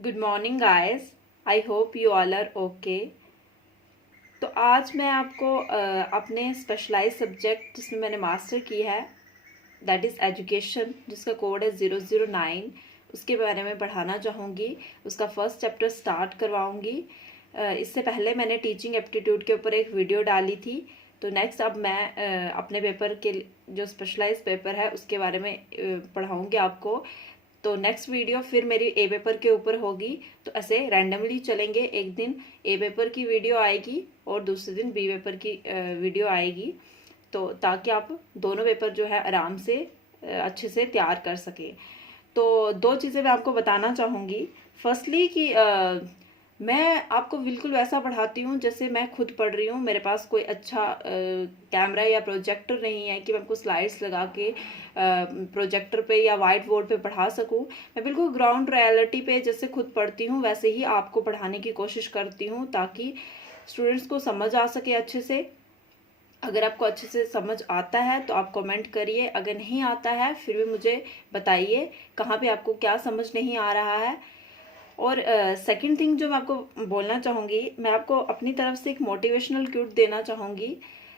Good morning guys. I hope you all are okay. तो आज मैं आपको अपने स्पेशलाइज सब्जेक्ट जिसमें मैंने मास्टर की है, दैट इज़ एजुकेशन, जिसका कोड है 009, उसके बारे में पढ़ाना चाहूँगी। उसका फर्स्ट चैप्टर स्टार्ट करवाऊँगी। इससे पहले मैंने टीचिंग एप्टीट्यूड के ऊपर एक वीडियो डाली थी। तो नेक्स्ट अब मैं अपने पेपर के जो स्पेशलाइज पेपर है उसके बारे में पढ़ाऊँगी आपको। तो नेक्स्ट वीडियो फिर मेरी ए पेपर के ऊपर होगी। तो ऐसे रैंडमली चलेंगे, एक दिन ए पेपर की वीडियो आएगी और दूसरे दिन बी पेपर की वीडियो आएगी। तो ताकि आप दोनों पेपर जो है आराम से अच्छे से तैयार कर सकें। तो दो चीज़ें मैं आपको बताना चाहूँगी। फर्स्टली कि मैं आपको बिल्कुल वैसा पढ़ाती हूँ जैसे मैं खुद पढ़ रही हूँ। मेरे पास कोई अच्छा कैमरा या प्रोजेक्टर नहीं है कि मैं आपको स्लाइड्स लगा के प्रोजेक्टर पे या वाइट बोर्ड पे पढ़ा सकूँ। मैं बिल्कुल ग्राउंड रियलिटी पे जैसे खुद पढ़ती हूँ वैसे ही आपको पढ़ाने की कोशिश करती हूँ, ताकि स्टूडेंट्स को समझ आ सके अच्छे से। अगर आपको अच्छे से समझ आता है तो आप कमेंट करिए, अगर नहीं आता है फिर भी मुझे बताइए कहाँ पे आपको क्या समझ नहीं आ रहा है। और सेकंड थिंग जो मैं आपको बोलना चाहूँगी, मैं आपको अपनी तरफ से एक मोटिवेशनल क्यूट देना चाहूँगी।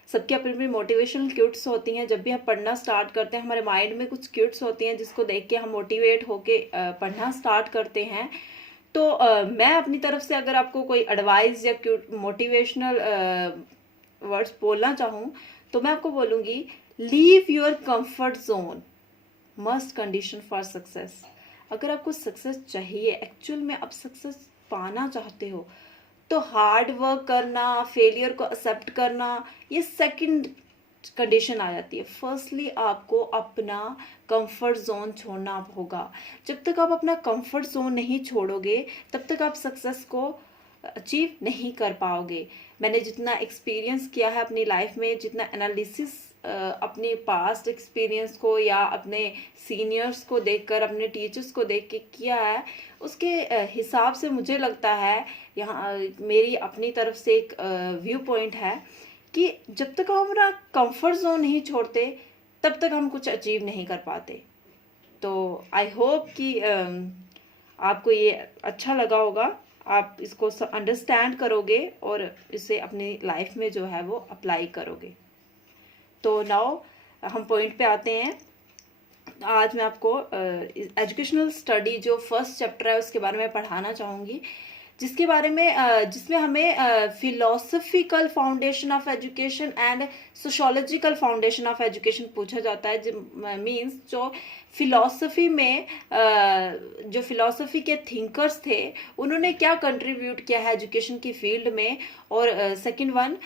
सबकी अपनी अपनी मोटिवेशनल क्यूट्स होती हैं। जब भी हम पढ़ना स्टार्ट करते हैं हमारे माइंड में कुछ क्यूट्स होती हैं जिसको देख के हम मोटिवेट होके पढ़ना स्टार्ट करते हैं। तो मैं अपनी तरफ से अगर आपको कोई एडवाइस या क्यूट मोटिवेशनल वर्ड्स बोलना चाहूँ तो मैं आपको बोलूँगी, leave your comfort zone, must condition for success. अगर आपको सक्सेस चाहिए, एक्चुअल में आप सक्सेस पाना चाहते हो, तो हार्ड वर्क करना, फेलियर को एक्सेप्ट करना, ये सेकंड कंडीशन आ जाती है। फर्स्टली आपको अपना कंफर्ट जोन छोड़ना होगा। जब तक आप अपना कंफर्ट जोन नहीं छोड़ोगे तब तक आप सक्सेस को अचीव नहीं कर पाओगे। मैंने जितना एक्सपीरियंस किया है अपनी लाइफ में, जितना एनालिसिस अपने पास्ट एक्सपीरियंस को या अपने सीनियर्स को देखकर, अपने टीचर्स को देख के किया है, उसके हिसाब से मुझे लगता है, यहाँ मेरी अपनी तरफ से एक व्यू पॉइंट है कि जब तक हम अपना कंफर्ट जोन नहीं छोड़ते तब तक हम कुछ अचीव नहीं कर पाते। तो आई होप कि आपको ये अच्छा लगा होगा, आप इसको अंडरस्टैंड करोगे और इसे अपनी लाइफ में जो है वो अप्लाई करोगे। तो नाउ हम पॉइंट पे आते हैं। आज मैं आपको एजुकेशनल स्टडी जो फर्स्ट चैप्टर है उसके बारे में पढ़ाना चाहूँगी, जिसके बारे में जिसमें हमें philosophical foundation of education and sociological foundation of education पूछा जाता है। मींस जो फिलॉसफी में जो फिलॉसफी के थिंकर्स थे उन्होंने क्या कंट्रीब्यूट किया है एजुकेशन की फील्ड में। और सेकंड वन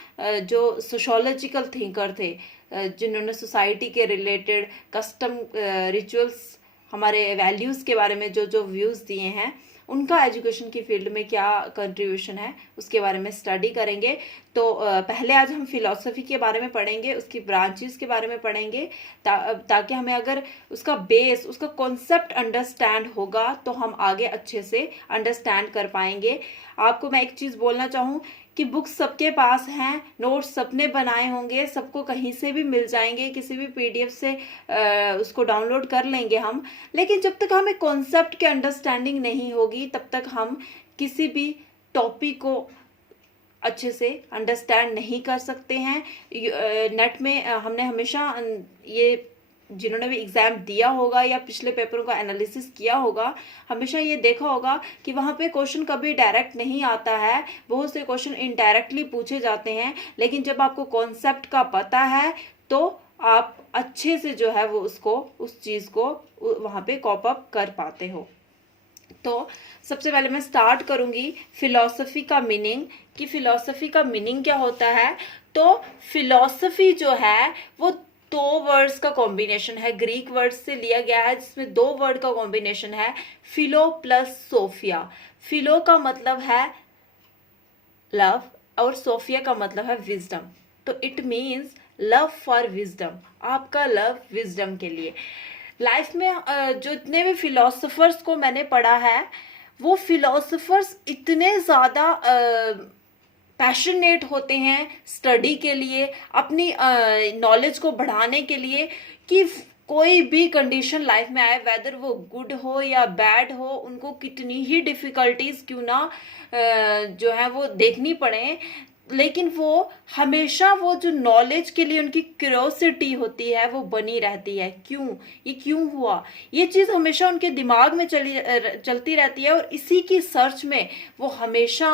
जो सोशोलॉजिकल थिंकर थे, जिन्होंने सोसाइटी के रिलेटेड कस्टम रिचुअल्स, हमारे वैल्यूज़ के बारे में जो जो व्यूज़ दिए हैं, उनका एजुकेशन की फील्ड में क्या कंट्रीब्यूशन है उसके बारे में स्टडी करेंगे। तो पहले आज हम फिलॉसफी के बारे में पढ़ेंगे, उसकी ब्रांचेस के बारे में पढ़ेंगे, ताकि हमें अगर उसका बेस, उसका कॉन्सेप्ट अंडरस्टैंड होगा तो हम आगे अच्छे से अंडरस्टैंड कर पाएंगे। आपको मैं एक चीज़ बोलना चाहूँ कि बुक्स सबके पास हैं, नोट्स सबने बनाए होंगे, सबको कहीं से भी मिल जाएंगे, किसी भी पीडीएफ से उसको डाउनलोड कर लेंगे हम। लेकिन जब तक हमें कॉन्सेप्ट की अंडरस्टैंडिंग नहीं होगी तब तक हम किसी भी टॉपिक को अच्छे से अंडरस्टैंड नहीं कर सकते हैं। नेट में हमने हमेशा ये, जिन्होंने भी एग्ज़ाम दिया होगा या पिछले पेपरों का एनालिसिस किया होगा, हमेशा ये देखा होगा कि वहाँ पे क्वेश्चन कभी डायरेक्ट नहीं आता है, बहुत से क्वेश्चन इनडायरेक्टली पूछे जाते हैं। लेकिन जब आपको कॉन्सेप्ट का पता है तो आप अच्छे से जो है वो उसको, उस चीज़ को वहाँ पे कॉप अप कर पाते हो। तो सबसे पहले मैं स्टार्ट करूंगी फिलॉसफी का मीनिंग, कि फिलॉसफी का मीनिंग क्या होता है। तो फिलॉसफी जो है वो दो वर्ड्स का कॉम्बिनेशन है, ग्रीक वर्ड से लिया गया है, जिसमें दो वर्ड का कॉम्बिनेशन है, फिलो प्लस सोफिया। फिलो का मतलब है लव और सोफिया का मतलब है विजडम। तो it means love for wisdom, आपका लव विजडम के लिए। लाइफ में जो इतने भी फिलोसोफर्स को मैंने पढ़ा है, वो फिलोसोफर्स इतने ज़्यादा पैशनेट होते हैं स्टडी के लिए, अपनी नॉलेज को बढ़ाने के लिए, कि कोई भी कंडीशन लाइफ में आए, वेदर वो गुड हो या बैड हो, उनको कितनी ही डिफिकल्टीज क्यों ना जो है वो देखनी पड़े, लेकिन वो हमेशा वो जो नॉलेज के लिए उनकी क्यूरियोसिटी होती है वो बनी रहती है। क्यों, ये क्यों हुआ, ये चीज हमेशा उनके दिमाग में चलती रहती है, और इसी की सर्च में वो हमेशा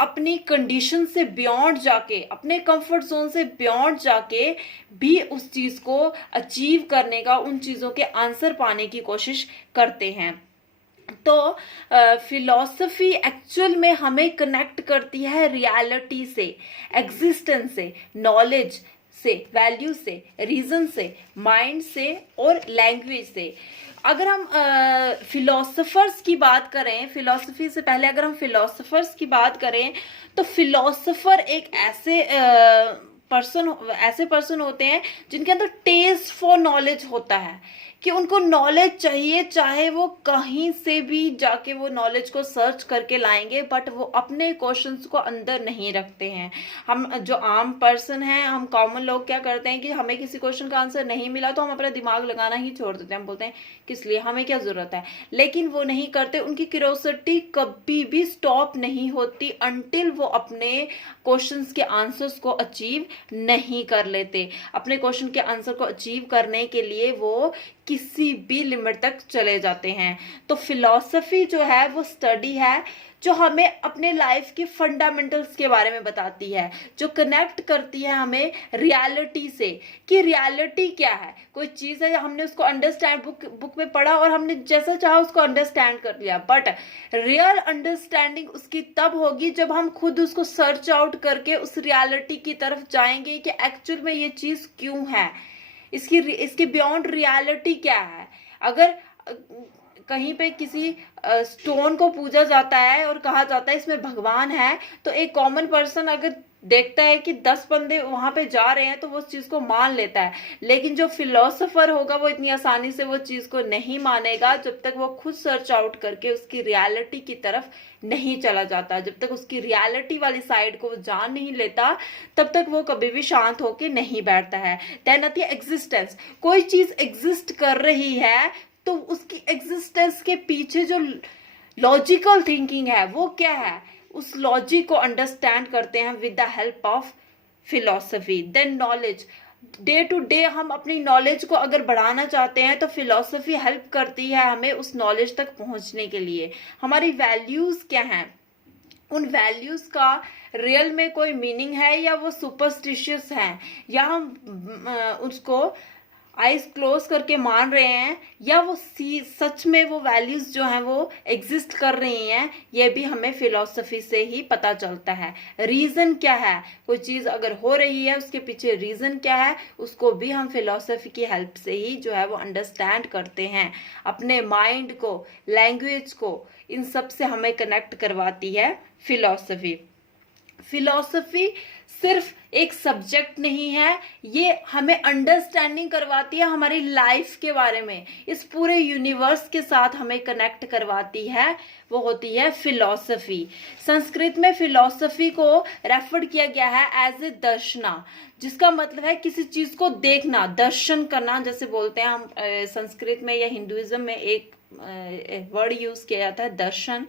अपनी कंडीशन से बियॉन्ड जाके, अपने कंफर्ट जोन से बियॉन्ड जाके भी उस चीज को अचीव करने का, उन चीजों के आंसर पाने की कोशिश करते हैं। तो फिलॉसफी एक्चुअल में हमें कनेक्ट करती है रियलिटी से, एग्जिस्टेंस से, नॉलेज से, वैल्यू से, रीजन से, माइंड से और लैंग्वेज से। अगर हम फिलोसफर्स की बात करें, फिलोसफी से पहले अगर हम फिलोसफर्स की बात करें, तो फिलोसफर एक ऐसे पर्सन होते हैं जिनके अंदर टेस्ट फॉर नॉलेज होता है, कि उनको नॉलेज चाहिए, चाहे वो कहीं से भी जाके वो नॉलेज को सर्च करके लाएंगे, बट वो अपने क्वेश्चंस को अंदर नहीं रखते हैं। हम जो आम पर्सन हैं, हम कॉमन लोग क्या करते हैं कि हमें किसी क्वेश्चन का आंसर नहीं मिला तो हम अपना दिमाग लगाना ही छोड़ देते हैं। हम बोलते हैं किस लिए, हमें क्या जरूरत है, लेकिन वो नहीं करते। उनकी क्यूरियोसिटी कभी भी स्टॉप नहीं होती अनटिल वो अपने क्वेश्चंस के आंसर्स को अचीव नहीं कर लेते। अपने क्वेश्चन के आंसर को अचीव करने के लिए वो किसी भी लिमिट तक चले जाते हैं। तो फिलॉसफी जो है वो स्टडी है जो हमें अपने लाइफ के फंडामेंटल्स के बारे में बताती है, जो कनेक्ट करती है हमें रियलिटी से, कि रियलिटी क्या है। कोई चीज है, हमने उसको अंडरस्टैंड बुक में पढ़ा और हमने जैसा चाहा उसको अंडरस्टैंड कर लिया, बट रियल अंडरस्टैंडिंग उसकी तब होगी जब हम खुद उसको सर्च आउट करके उस रियलिटी की तरफ जाएंगे कि एक्चुअल में ये चीज क्यों है, इसके बियॉन्ड रियलिटी क्या है। अगर कहीं पे किसी स्टोन को पूजा जाता है और कहा जाता है इसमें भगवान है, तो एक कॉमन पर्सन अगर देखता है कि 10 बंदे वहां पे जा रहे हैं तो वो उस चीज को मान लेता है। लेकिन जो फिलोसोफर होगा वो इतनी आसानी से वो चीज को नहीं मानेगा जब तक वो खुद सर्च आउट करके उसकी रियलिटी की तरफ नहीं चला जाता। जब तक उसकी रियलिटी वाली साइड को वो जान नहीं लेता, तब तक वो कभी भी शांत होके नहीं बैठता है। देन आती है एग्जिस्टेंस। कोई चीज एग्जिस्ट कर रही है तो उसकी एग्जिस्टेंस के पीछे जो लॉजिकल थिंकिंग है वो क्या है, उस लॉजिक को अंडरस्टैंड करते हैं with the help of philosophy. Then knowledge, day to day हम अपनी नॉलेज को अगर बढ़ाना चाहते हैं तो फिलॉसफी हेल्प करती है हमें उस नॉलेज तक पहुंचने के लिए। हमारी वैल्यूज क्या हैं, उन वैल्यूज का रियल में कोई मीनिंग है या वो सुपरस्टिशियस है, या हम उसको आईज क्लोज करके मान रहे हैं, या वो सच में वो वैल्यूज जो हैं वो एग्जिस्ट कर रही हैं, ये भी हमें फिलॉसफी से ही पता चलता है। रीजन क्या है, कोई चीज अगर हो रही है उसके पीछे रीजन क्या है, उसको भी हम फिलॉसफी की हेल्प से ही जो है वो अंडरस्टैंड करते हैं। अपने माइंड को, लैंग्वेज को, इन सब से हमें कनेक्ट करवाती है फिलॉसफी। फिलॉसफी सिर्फ एक सब्जेक्ट नहीं है, ये हमें अंडरस्टैंडिंग करवाती है हमारी लाइफ के बारे में, इस पूरे यूनिवर्स के साथ हमें कनेक्ट करवाती है, वो होती है फिलॉसफी। संस्कृत में फिलॉसफी को रेफर किया गया है एज ए दर्शना, जिसका मतलब है किसी चीज को देखना, दर्शन करना जैसे बोलते हैं हम। संस्कृत में या हिंदुइज्म में एक वर्ड यूज किया जाता है दर्शन।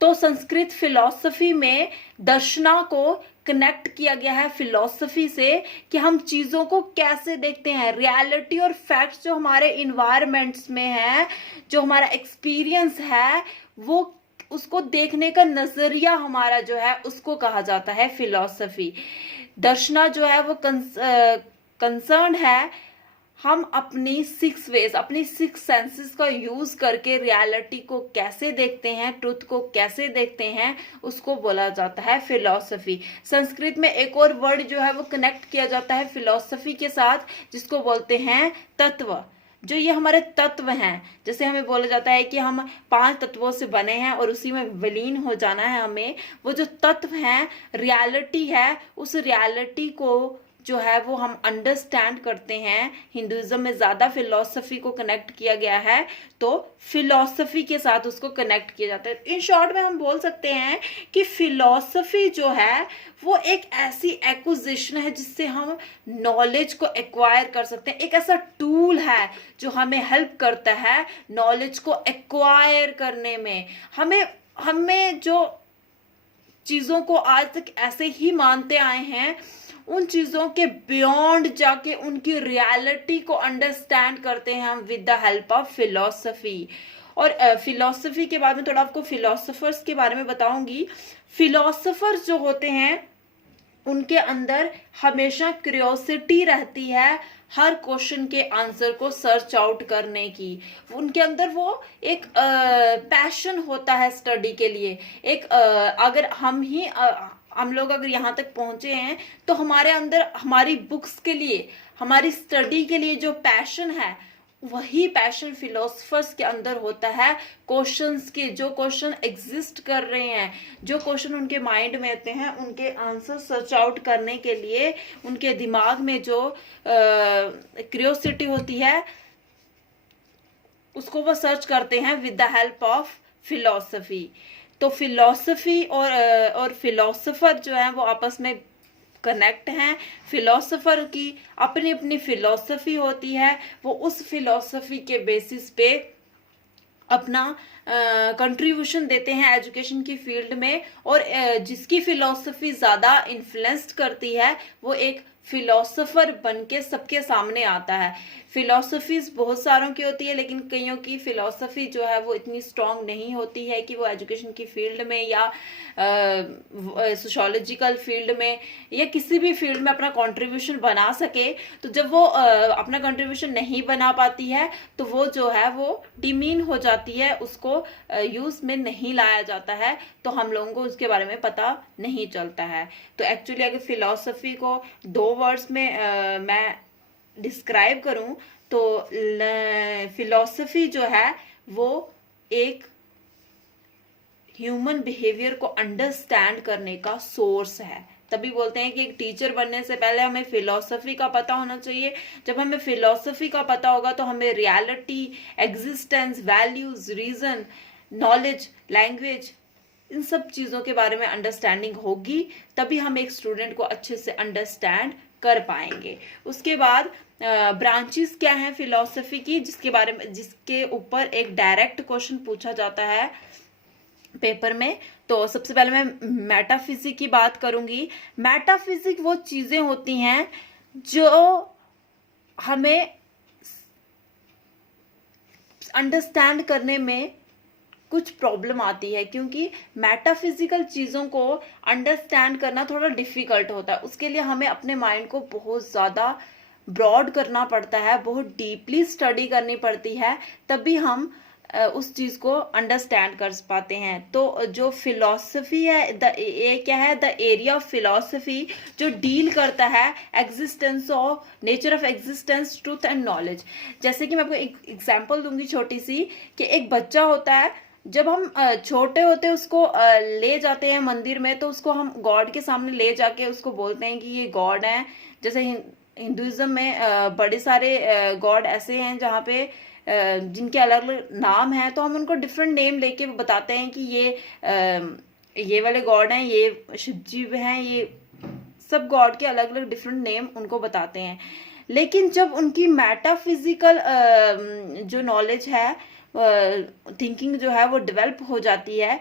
तो संस्कृत फिलॉसफी में दर्शना को कनेक्ट किया गया है फिलॉसफी से, कि हम चीजों को कैसे देखते हैं, रियलिटी और फैक्ट्स जो हमारे इन्वायरमेंट्स में है, जो हमारा एक्सपीरियंस है, वो उसको देखने का नजरिया हमारा जो है उसको कहा जाता है फिलॉसफी। दर्शना जो है वो कंसर्न है हम अपनी 6 वेज, अपनी 6 सेंसेस का यूज करके रियलिटी को कैसे देखते हैं, ट्रुथ को कैसे देखते हैं, उसको बोला जाता है फिलॉसफी। संस्कृत में एक और वर्ड जो है वो कनेक्ट किया जाता है फिलॉसफी के साथ, जिसको बोलते हैं तत्व। जो ये हमारे तत्व हैं, जैसे हमें बोला जाता है कि हम 5 तत्वों से बने हैं और उसी में विलीन हो जाना है हमें, वो जो तत्व हैं, रियलिटी है, उस रियलिटी को जो है वो हम अंडरस्टैंड करते हैं, हिंदुइज्म में ज़्यादा फिलॉसफी को कनेक्ट किया गया है, तो फिलॉसफी के साथ उसको कनेक्ट किया जाता है। इन शॉर्ट में हम बोल सकते हैं कि फिलॉसफी जो है वो एक ऐसी एक्विजिशन है जिससे हम नॉलेज को एक्वायर कर सकते हैं, एक ऐसा टूल है जो हमें हेल्प करता है नॉलेज को एक्वायर करने में। हमें जो चीज़ों को आज तक ऐसे ही मानते आए हैं, उन चीज़ों के बियॉन्ड जाके उनकी रियलिटी को अंडरस्टैंड करते हैं हम with the help of philosophy. और फिलॉसफी के बाद में थोड़ा आपको फिलॉसफर्स के बारे में बताऊंगी। फिलॉसफर्स जो होते हैं उनके अंदर हमेशा क्यूरियोसिटी रहती है हर क्वेश्चन के आंसर को सर्च आउट करने की। उनके अंदर वो एक पैशन होता है स्टडी के लिए। एक अगर हम लोग अगर यहाँ तक पहुंचे हैं तो हमारे अंदर हमारी बुक्स के लिए, हमारी स्टडी के लिए जो पैशन है, वही पैशन फिलोसफर्स के अंदर होता है। क्वेश्चंस के, जो क्वेश्चन एग्जिस्ट कर रहे हैं, जो क्वेश्चन उनके माइंड में आते हैं, उनके आंसर सर्च आउट करने के लिए उनके दिमाग में जो क्यूरियोसिटी होती है उसको वो सर्च करते हैं with the help of philosophy. तो फिलॉसफी और फिलॉसफर जो है वो आपस में कनेक्ट हैं। फिलॉसफर की अपनी अपनी फिलॉसफी होती है, वो उस फिलॉसफी के बेसिस पे अपना कंट्रीब्यूशन देते हैं एजुकेशन की फील्ड में। और जिसकी फिलॉसफी ज़्यादा इन्फ्लुएंस्ड करती है वो एक फिलोसोफर बन के सबके सामने आता है। फिलोसफीज बहुत सारों की होती है, लेकिन कईयों की फिलोसफी जो है वो इतनी स्ट्रांग नहीं होती है कि वो एजुकेशन की फील्ड में या सोशोलॉजिकल फील्ड में या किसी भी फील्ड में अपना कंट्रीब्यूशन बना सके। तो जब वो अपना कंट्रीब्यूशन नहीं बना पाती है तो वो जो है वो डिमीन हो जाती है, उसको यूज में नहीं लाया जाता है, तो हम लोगों को उसके बारे में पता नहीं चलता है। तो एक्चुअली अगर फिलॉसफी को 2 वर्ड्स में मैं डिस्क्राइब करूं तो फिलॉसफी जो है वो एक ह्यूमन बिहेवियर को अंडरस्टैंड करने का सोर्स है। तभी बोलते हैं कि एक टीचर बनने से पहले हमें फिलॉसफी का पता होना चाहिए। जब हमें फिलॉसफी का पता होगा तो हमें reality, existence, values, reason, knowledge, language, इन सब चीज़ों के बारे में अंडरस्टैंडिंग होगी, तभी हम एक स्टूडेंट को अच्छे से अंडरस्टैंड कर पाएंगे। उसके बाद ब्रांचेस क्या हैं फिलॉसफी की, जिसके ऊपर एक डायरेक्ट क्वेश्चन पूछा जाता है पेपर में। तो सबसे पहले मैं मेटाफिजिक की बात करूंगी। मेटाफिजिक वो चीजें होती हैं जो हमें अंडरस्टैंड करने में कुछ प्रॉब्लम आती है, क्योंकि मेटाफिजिकल चीज़ों को अंडरस्टैंड करना थोड़ा डिफिकल्ट होता है। उसके लिए हमें अपने माइंड को बहुत ज़्यादा ब्रॉड करना पड़ता है, बहुत डीपली स्टडी करनी पड़ती है, तभी हम उस चीज़ को अंडरस्टैंड कर पाते हैं। तो जो फिलॉसफी है, ये क्या है, द एरिया ऑफ फिलॉसफी जो डील करता है existence of, nature of existence, truth and knowledge. जैसे कि मैं आपको एक एग्जांपल दूंगी छोटी सी, कि एक बच्चा होता है, जब हम छोटे होते उसको ले जाते हैं मंदिर में, तो उसको हम गॉड के सामने ले जाके उसको बोलते हैं कि ये गॉड है। जैसे हिंदुइज्म में बड़े सारे गॉड ऐसे हैं जहाँ पे जिनके अलग अलग नाम हैं, तो हम उनको डिफरेंट नेम लेके बताते हैं कि ये वाले गॉड हैं, ये शिव जी हैं, ये सब गॉड के अलग अलग डिफरेंट नेम उनको बताते हैं। लेकिन जब उनकी मेटाफिजिकल जो नॉलेज है, थिंकिंग जो है वो डेवलप हो जाती है,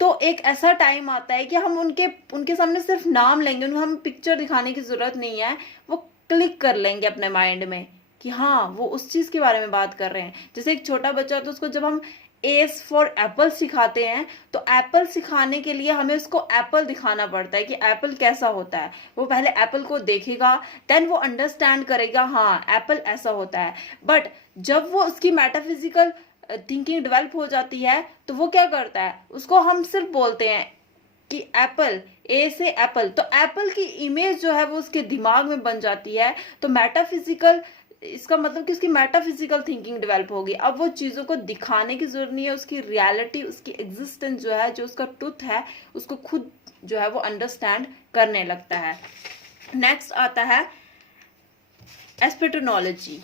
तो एक ऐसा टाइम आता है कि हम उनके सामने सिर्फ नाम लेंगे, उनको हम पिक्चर दिखाने की जरूरत नहीं है, वो क्लिक कर लेंगे अपने माइंड में कि हाँ वो उस चीज के बारे में बात कर रहे हैं। जैसे एक छोटा बच्चा, तो उसको जब हम एस फॉर एप्पल सिखाते हैं, तो एप्पल सिखाने के लिए हमें उसको एप्पल दिखाना पड़ता है कि एप्पल कैसा होता है। वो पहले एप्पल को देखेगा, देन वो अंडरस्टैंड करेगा हाँ एप्पल ऐसा होता है। बट जब वो उसकी मेटाफिजिकल थिंकिंग डेवलप हो जाती है, तो वो क्या करता है, उसको हम सिर्फ बोलते हैं कि एप्पल, ए से एप्पल, तो एप्पल की इमेज जो है वो उसके दिमाग में बन जाती है। तो मेटाफिजिकल, इसका मतलब कि उसकी मेटाफिजिकल थिंकिंग डेवलप होगी। अब वो चीज़ों को दिखाने की जरूरत नहीं है, उसकी रियलिटी, उसकी एग्जिस्टेंस जो है, जो उसका ट्रुथ है, उसको खुद जो है वो अंडरस्टैंड करने लगता है। नेक्स्ट आता है एस्पेटोनॉलजी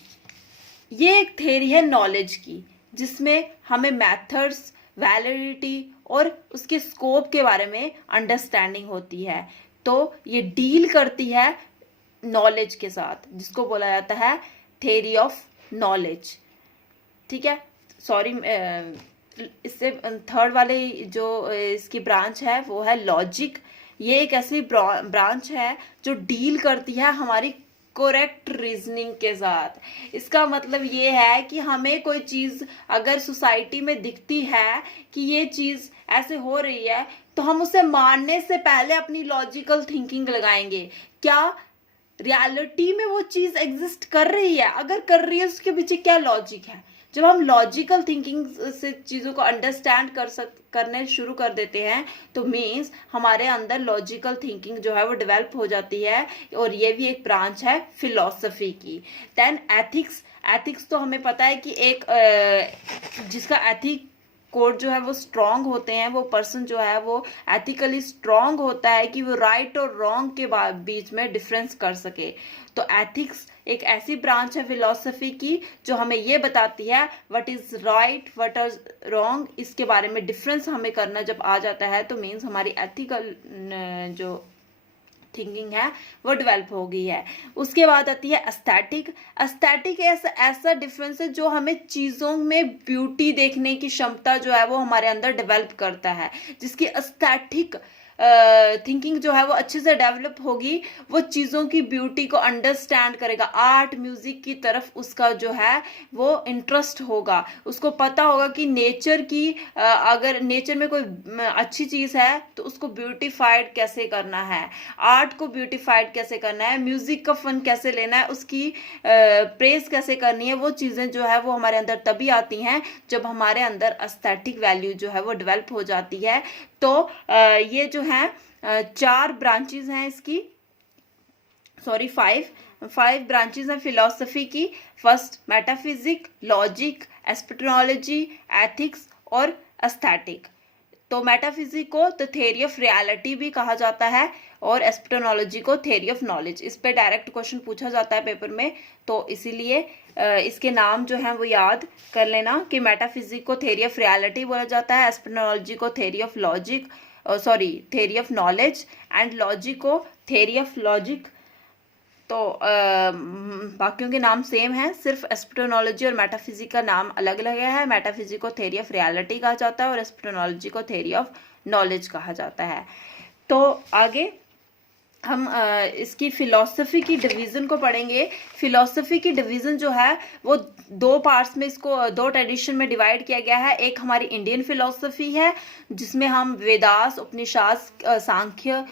ये एक थ्योरी है नॉलेज की, जिसमें हमें मेथड्स, वैलिडिटी और उसके स्कोप के बारे में अंडरस्टैंडिंग होती है। तो ये डील करती है नॉलेज के साथ, जिसको बोला जाता है थ्योरी ऑफ नॉलेज। ठीक है, सॉरी, इससे थर्ड वाले जो इसकी ब्रांच है वो है लॉजिक। ये एक ऐसी ब्रांच है जो डील करती है हमारी करेक्ट रीजनिंग के साथ। इसका मतलब ये है कि हमें कोई चीज अगर सोसाइटी में दिखती है कि ये चीज ऐसे हो रही है, तो हम उसे मानने से पहले अपनी लॉजिकल थिंकिंग लगाएंगे। क्या रियलिटी में वो चीज एग्जिस्ट कर रही है? अगर कर रही है, उसके पीछे क्या लॉजिक है? जब हम लॉजिकल थिंकिंग से चीज़ों को अंडरस्टैंड करने शुरू कर देते हैं, तो मीन्स हमारे अंदर लॉजिकल थिंकिंग जो है वो डेवलप हो जाती है। और ये भी एक ब्रांच है फिलॉसफी की। देन एथिक्स तो हमें पता है कि एक जिसका एथिक कोड जो है वो स्ट्रांग होते हैं, वो पर्सन जो है वो एथिकली स्ट्रांग होता है कि वो राइट और रॉन्ग के बीच में डिफरेंस कर सके। तो एथिक्स एक ऐसी ब्रांच है फिलॉसफी की जो हमें ये बताती है what is right, what is wrong, इसके बारे में डिफरेंस हमें करना जब आ जाता है, तो मीन्स हमारी एथिकल जो थिंकिंग है वो डेवलप हो गई है। उसके बाद आती है एस्थेटिक ऐसा डिफरेंस है जो हमें चीज़ों में ब्यूटी देखने की क्षमता जो है वो हमारे अंदर डेवलप करता है। जिसकी एस्थेटिक थिंकिंग जो है वो अच्छे से डेवलप होगी, वो चीज़ों की ब्यूटी को अंडरस्टैंड करेगा। आर्ट म्यूजिक की तरफ उसका जो है वो इंटरेस्ट होगा। उसको पता होगा कि नेचर की अगर नेचर में कोई अच्छी चीज़ है तो उसको ब्यूटीफाइड कैसे करना है, आर्ट को ब्यूटीफाइड कैसे करना है, म्यूजिक का फन कैसे लेना है, उसकी प्रेज कैसे करनी है। वो चीज़ें जो है वो हमारे अंदर तभी आती हैं जब हमारे अंदर एस्थेटिक वैल्यू जो है वो डेवलप हो जाती है। तो ये जो है 4 ब्रांचेस हैं इसकी, सॉरी 5 ब्रांचेस हैं फिलॉसफी की। फर्स्ट मेटाफिजिक, लॉजिक, एस्पेटोलॉजी, एथिक्स और एस्थेटिक। तो मेटाफिजिक को तो थ्योरी ऑफ रियलिटी भी कहा जाता है और एस्पेटोलॉजी को थ्योरी ऑफ नॉलेज। इस पे डायरेक्ट क्वेश्चन पूछा जाता है पेपर में, तो इसीलिए इसके नाम जो हैं वो याद कर लेना कि मेटाफिजिक को थ्योरी ऑफ रियलिटी बोला जाता है, एस्पेटोलॉजी को theory of logic, theory of knowledge, and logic को थ्योरी ऑफ लॉजिक। तो बाकियों के नाम सेम है, सिर्फ एस्पेटोलॉजी और मेटाफिजिक का नाम अलग अलग है। मेटाफिजिक को थ्योरी ऑफ रियलिटी कहा जाता है और एस्पेटोलॉजी को थ्योरी ऑफ नॉलेज कहा जाता है। तो आगे हम इसकी फिलॉसफी की डिवीज़न को पढ़ेंगे। फिलॉसफी की डिवीज़न जो है वो 2 पार्ट्स में, इसको 2 ट्रेडिशन में डिवाइड किया गया है। एक हमारी इंडियन फिलॉसफी है जिसमें हम वेदास, उपनिषद, सांख्य,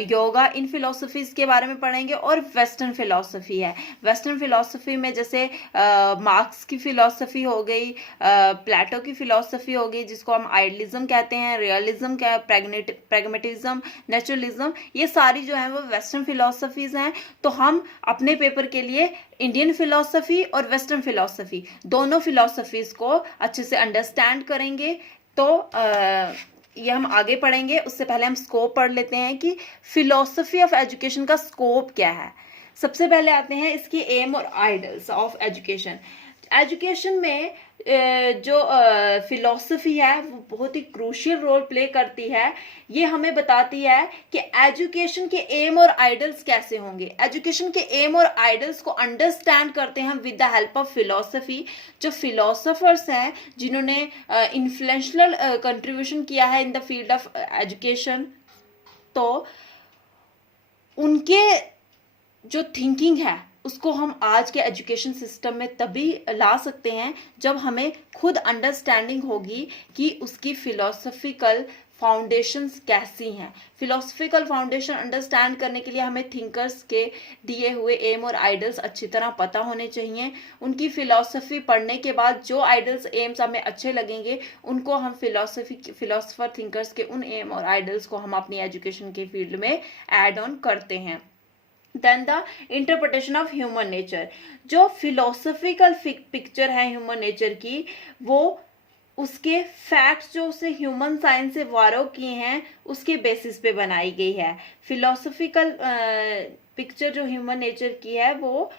योगा, इन फिलॉसफीज के बारे में पढ़ेंगे। और वेस्टर्न फिलॉसफी है। वेस्टर्न फिलॉसफी में जैसे मार्क्स की फिलॉसफी हो गई, प्लेटो की फिलॉसफी हो गई जिसको हम आइडियलिज्म कहते हैं, रियलिज्म, प्रैग्मेटिज्म, नेचुरलिज्म, ये सारी जो है वो वेस्टर्न फिलॉसफीज हैं। तो हम अपने पेपर के लिए इंडियन फिलॉसफी और वेस्टर्न फिलॉसफी दोनों फिलॉसफीज को अच्छे से अंडरस्टैंड करेंगे। तो ये हम आगे पढ़ेंगे, उससे पहले हम स्कोप पढ़ लेते हैं कि फिलॉसफी ऑफ एजुकेशन का स्कोप क्या है। सबसे पहले आते हैं इसकी एम और आइडल्स ऑफ एजुकेशन। एजुकेशन में जो फिलॉसफी है वो बहुत ही क्रूशियल रोल प्ले करती है। ये हमें बताती है कि एजुकेशन के एम और आइडल्स कैसे होंगे। एजुकेशन के एम और आइडल्स को अंडरस्टैंड करते हैं with the help of philosophy. जो फिलॉसफर्स हैं जिन्होंने इन्फ्लुएंशियल कंट्रीब्यूशन किया है in the field of education, तो उनके जो थिंकिंग है उसको हम आज के एजुकेशन सिस्टम में तभी ला सकते हैं जब हमें खुद अंडरस्टैंडिंग होगी कि उसकी फिलॉसफिकल फाउंडेशंस कैसी हैं। फिलॉसफिकल फाउंडेशन अंडरस्टैंड करने के लिए हमें थिंकर्स के दिए हुए एम और आइडल्स अच्छी तरह पता होने चाहिए। उनकी फिलॉसफी पढ़ने के बाद जो आइडल्स एम्स हमें अच्छे लगेंगे उनको हम फिलॉसफर थिंकर्स के उन एम और आइडल्स को हम अपनी एजुकेशन के फील्ड में ऐड ऑन करते हैं। Then the interpretation of human nature. जो फिलोसफिकल पिक्चर है ह्यूमन नेचर की, वो उसके फैक्ट्स जो उसे ह्यूमन साइंस से वारो किए हैं उसके बेसिस पे बनाई गई है। फिलोसफिकल पिक्चर जो ह्यूमन नेचर की है वो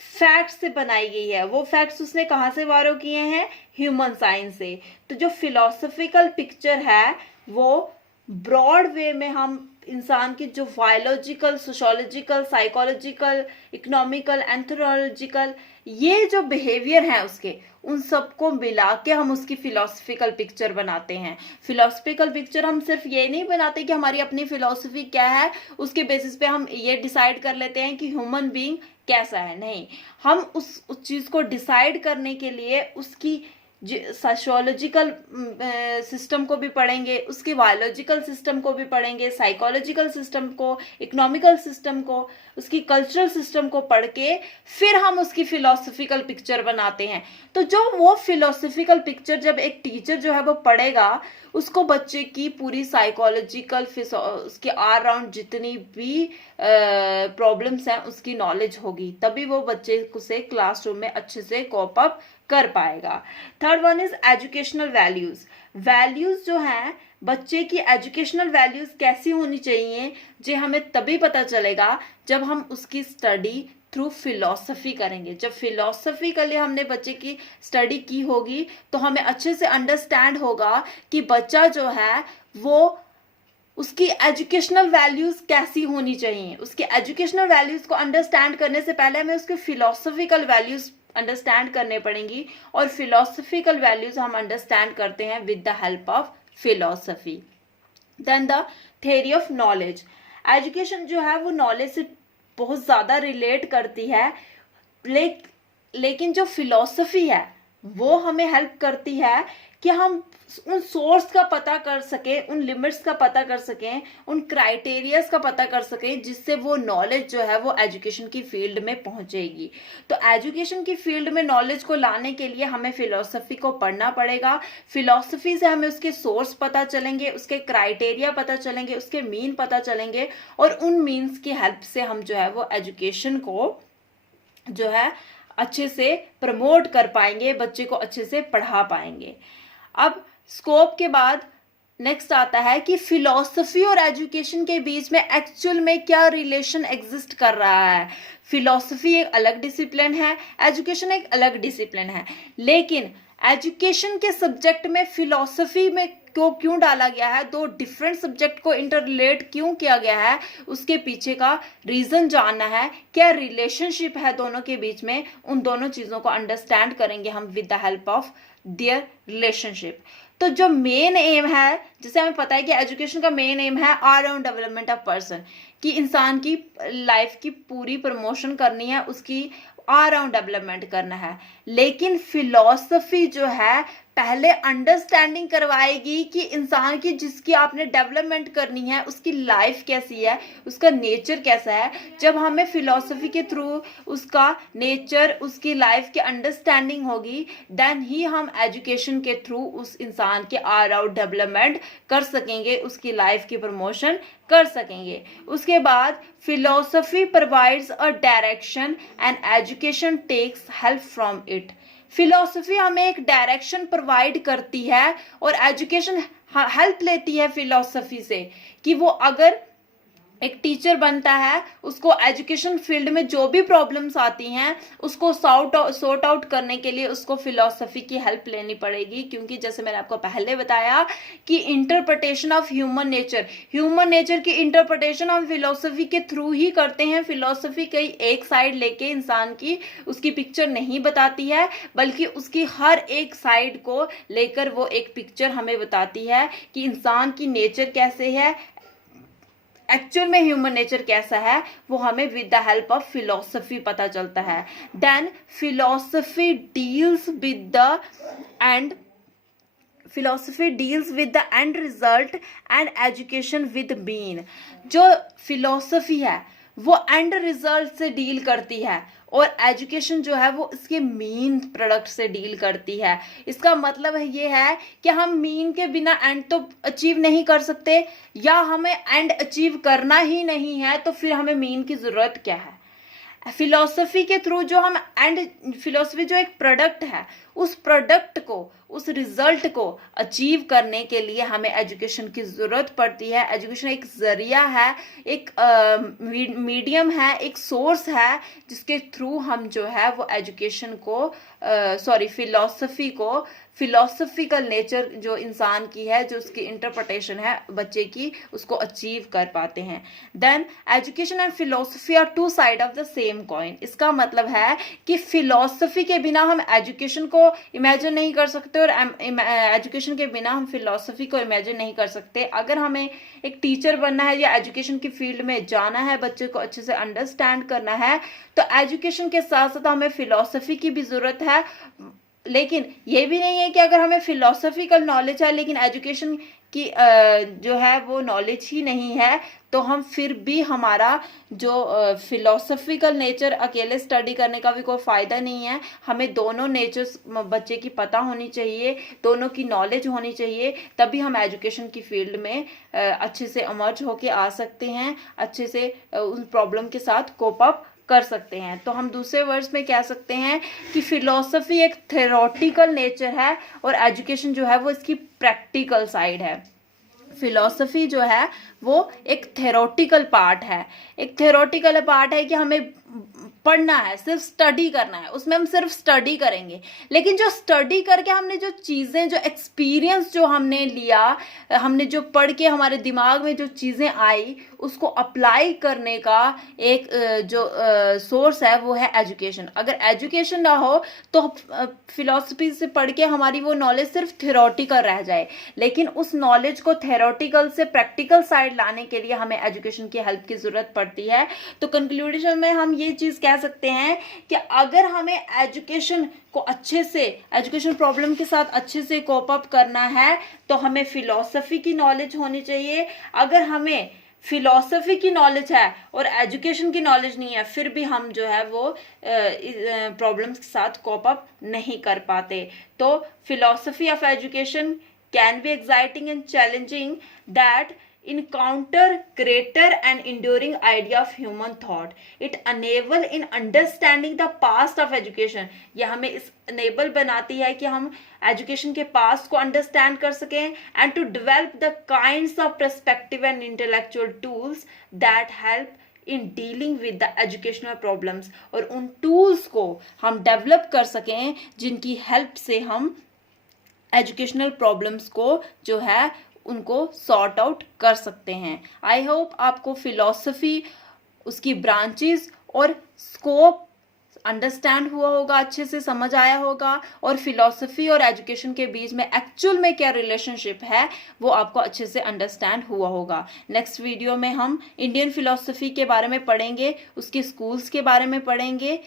फैक्ट्स से बनाई गई है। वो फैक्ट्स उसने कहाँ से बारो किए हैं? ह्यूमन साइंस से। तो जो फिलोसफिकल पिक्चर है वो ब्रॉड वे में हम इंसान की जो biological, sociological, psychological, economical, anthropological ये जो बिहेवियर है उसके, उन सबको मिला के हम उसकी फिलोसफिकल पिक्चर बनाते हैं। फिलोसफिकल पिक्चर हम सिर्फ ये नहीं बनाते कि हमारी अपनी फिलोसफी क्या है, उसके बेसिस पे हम ये डिसाइड कर लेते हैं कि ह्यूमन बीइंग कैसा है। नहीं, हम उस चीज को डिसाइड करने के लिए उसकी सोशियोलॉजिकल सिस्टम को भी पढ़ेंगे, उसके बायोलॉजिकल सिस्टम को भी पढ़ेंगे, साइकोलॉजिकल सिस्टम को, इकोनॉमिकल सिस्टम को, उसकी कल्चरल सिस्टम को पढ़ के फिर हम उसकी फिलोसफिकल पिक्चर बनाते हैं। तो जो वो फिलोसफिकल पिक्चर जब एक टीचर जो है वो पढ़ेगा, उसको बच्चे की पूरी साइकोलॉजिकल, उसके ऑल राउंड जितनी भी प्रॉब्लम्स हैं उसकी नॉलेज होगी, तभी वो बच्चे से क्लासरूम में अच्छे से कोप अप कर पाएगा। Third one is educational values. Values जो है बच्चे की, एजुकेशनल वैल्यूज कैसी होनी चाहिए, जो हमें तभी पता चलेगा जब हम उसकी स्टडी थ्रू फिलॉसफी करेंगे। जब फिलॉसफिकली हमने बच्चे की स्टडी की होगी तो हमें अच्छे से अंडरस्टैंड होगा कि बच्चा जो है वो उसकी एजुकेशनल वैल्यूज कैसी होनी चाहिए। उसकी एजुकेशनल वैल्यूज को अंडरस्टैंड करने से पहले हमें उसके फिलॉसफिकल वैल्यूज अंडरस्टैंड करने पड़ेंगी, और फिलॉसफिकल वैल्यूज हम अंडरस्टैंड करते हैं with the help of philosophy. Then the theory of knowledge. Education जो है वो नॉलेज से बहुत ज़्यादा रिलेट करती है, लेकिन जो फिलॉसफी है वो हमें हेल्प करती है कि हम उन सोर्स का पता कर सकें, उन लिमिट्स का पता कर सकें, उन क्राइटेरियाज का पता कर सकें, जिससे वो नॉलेज जो है वो एजुकेशन की फील्ड में पहुंचेगी। तो एजुकेशन की फील्ड में नॉलेज को लाने के लिए हमें फिलॉसफी को पढ़ना पड़ेगा। फिलॉसफी से हमें उसके सोर्स पता चलेंगे, उसके क्राइटेरिया पता चलेंगे, उसके मीन पता चलेंगे, और उन मीन्स की हेल्प से हम जो है वो एजुकेशन को जो है अच्छे से प्रमोट कर पाएंगे, बच्चे को अच्छे से पढ़ा पाएंगे। अब स्कोप के बाद नेक्स्ट आता है कि फिलॉसफी और एजुकेशन के बीच में एक्चुअल में क्या रिलेशन एग्जिस्ट कर रहा है। फिलॉसफी एक अलग डिसिप्लिन है, एजुकेशन एक अलग डिसिप्लिन है, लेकिन एजुकेशन के सब्जेक्ट में फिलॉसफी में को क्यों डाला गया है, दो डिफरेंट सब्जेक्ट को इंटररिलेट क्यों किया गया है, उसके पीछे का रीजन जानना है, क्या रिलेशनशिप है दोनों के बीच में, उन दोनों चीजों को अंडरस्टैंड करेंगे हम with the help of their relationship. तो जो मेन एम है, जैसे हमें पता है कि एजुकेशन का मेन एम है all round development of person, कि इंसान की लाइफ की पूरी प्रमोशन करनी है, उसकी ऑल राउंड डेवलपमेंट करना है। लेकिन फिलॉसफी जो है पहले अंडरस्टैंडिंग करवाएगी कि इंसान की जिसकी आपने डेवलपमेंट करनी है उसकी लाइफ कैसी है, उसका नेचर कैसा है। जब हमें फिलॉसफी के थ्रू उसका नेचर, उसकी लाइफ की अंडरस्टैंडिंग होगी, देन ही हम एजुकेशन के थ्रू उस इंसान के ऑल राउंड डेवलपमेंट कर सकेंगे, उसकी लाइफ की प्रमोशन कर सकेंगे। उसके बाद philosophy provides a direction and education takes help from it. Philosophy हमें एक डायरेक्शन प्रोवाइड करती है और एजुकेशन हेल्प लेती है फिलॉसफी से, कि वो अगर एक टीचर बनता है उसको एजुकेशन फील्ड में जो भी प्रॉब्लम्स आती हैं उसको सॉर्ट आउट करने के लिए उसको फिलॉसफी की हेल्प लेनी पड़ेगी। क्योंकि जैसे मैंने आपको पहले बताया कि इंटरप्रिटेशन ऑफ ह्यूमन नेचर की इंटरप्रिटेशन हम फिलॉसफी के थ्रू ही करते हैं। फिलॉसफी कई एक साइड लेके इंसान की उसकी पिक्चर नहीं बताती है, बल्कि उसकी हर एक साइड को लेकर वो एक पिक्चर हमें बताती है कि इंसान की नेचर कैसे है, एक्चुअल में ह्यूमन नेचर कैसा है, वो हमें with the help of philosophy पता चलता है। Then philosophy deals with the end result and education with mean. जो फिलॉसफी है वो एंड रिजल्ट से डील करती है और एजुकेशन जो है वो इसके मीन प्रोडक्ट से डील करती है। इसका मतलब ये है कि हम मीन के बिना एंड तो अचीव नहीं कर सकते, या हमें एंड अचीव करना ही नहीं है तो फिर हमें मीन की जरूरत क्या है। फिलॉसफी के थ्रू जो हम एंड, फिलॉसफी जो एक प्रोडक्ट है उस प्रोडक्ट को, उस रिजल्ट को अचीव करने के लिए हमें एजुकेशन की ज़रूरत पड़ती है। एजुकेशन एक ज़रिया है, एक मीडियम है, एक सोर्स है जिसके थ्रू हम जो है वो एजुकेशन को फिलॉसफिकल नेचर जो इंसान की है, जो उसकी इंटरप्रिटेशन है बच्चे की, उसको अचीव कर पाते हैं। Then education and philosophy are two side of the same coin. इसका मतलब है कि फिलॉसफी के बिना हम एजुकेशन को इमेजिन नहीं कर सकते और एजुकेशन के बिना हम फिलॉसफी को इमेजिन नहीं कर सकते। अगर हमें एक टीचर बनना है या एजुकेशन की फील्ड में जाना है, बच्चे को अच्छे से अंडरस्टैंड करना है, तो एजुकेशन के साथ साथ हमें फिलॉसफी की भी ज़रूरत है। लेकिन ये भी नहीं है कि अगर हमें फिलॉसफिकल नॉलेज है लेकिन एजुकेशन की जो है वो नॉलेज ही नहीं है, तो हम फिर भी हमारा जो फिलॉसफिकल नेचर अकेले स्टडी करने का भी कोई फ़ायदा नहीं है। हमें दोनों नेचर्स बच्चे की पता होनी चाहिए, दोनों की नॉलेज होनी चाहिए, तभी हम एजुकेशन की फील्ड में अच्छे से इमर्ज होके आ सकते हैं, अच्छे से उन प्रॉब्लम के साथ कोप अप कर सकते हैं। तो हम दूसरे वर्ड्स में कह सकते हैं कि फिलॉसफी एक थ्योरेटिकल नेचर है और एजुकेशन जो है वो इसकी प्रैक्टिकल साइड है। फिलॉसफी जो है वो एक थ्योरेटिकल पार्ट है, एक थ्योरेटिकल पार्ट है कि हमें पढ़ना है, सिर्फ स्टडी करना है, उसमें हम सिर्फ स्टडी करेंगे। लेकिन जो स्टडी करके हमने जो चीज़ें, जो एक्सपीरियंस जो हमने लिया, हमने जो पढ़ के हमारे दिमाग में जो चीज़ें आई, उसको अप्लाई करने का एक जो सोर्स है वो है एजुकेशन। अगर एजुकेशन ना हो तो फिलॉसफी से पढ़ के हमारी वो नॉलेज सिर्फ थ्योरेटिकल रह जाए। लेकिन उस नॉलेज को थ्योरेटिकल से प्रैक्टिकल साइड लाने के लिए हमें एजुकेशन की हेल्प की ज़रूरत पड़ती है। तो कंक्लूजन में हम ये चीज़ कह सकते हैं कि अगर हमें एजुकेशन को अच्छे से, एजुकेशन प्रॉब्लम के साथ अच्छे से कोप अप करना है तो हमें फिलॉसफी की नॉलेज होनी चाहिए। अगर हमें फिलॉसफी की नॉलेज है और एजुकेशन की नॉलेज नहीं है, फिर भी हम जो है वो प्रॉब्लम्स के साथ कोप अप नहीं कर पाते। तो philosophy of education can be exciting and challenging that encounter greater and enduring idea of human thought. It enable in understanding the past of education. यह हमें इस enable बनाती है कि हम education के past को understand कर सकें and to develop the kinds of perspective and intellectual tools that help in dealing with the educational problems. और उन tools को हम develop कर सकें जिनकी help से हम एजुकेशनल प्रॉब्लम्स को जो है उनको सॉर्ट आउट कर सकते हैं। आई होप आपको फिलॉसफी, उसकी ब्रांचेस और स्कोप अंडरस्टैंड हुआ होगा, अच्छे से समझ आया होगा, और फिलॉसफी और एजुकेशन के बीच में एक्चुअल में क्या रिलेशनशिप है वो आपको अच्छे से अंडरस्टैंड हुआ होगा। नेक्स्ट वीडियो में हम इंडियन फिलॉसफी के बारे में पढ़ेंगे, उसके स्कूल्स के बारे में पढ़ेंगे,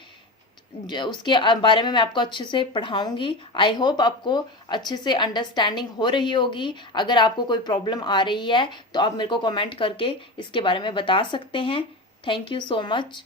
उसके बारे में मैं आपको अच्छे से पढ़ाऊंगी। आई होप आपको अच्छे से अंडरस्टैंडिंग हो रही होगी। अगर आपको कोई प्रॉब्लम आ रही है तो आप मेरे को कमेंट करके इसके बारे में बता सकते हैं। Thank you so much.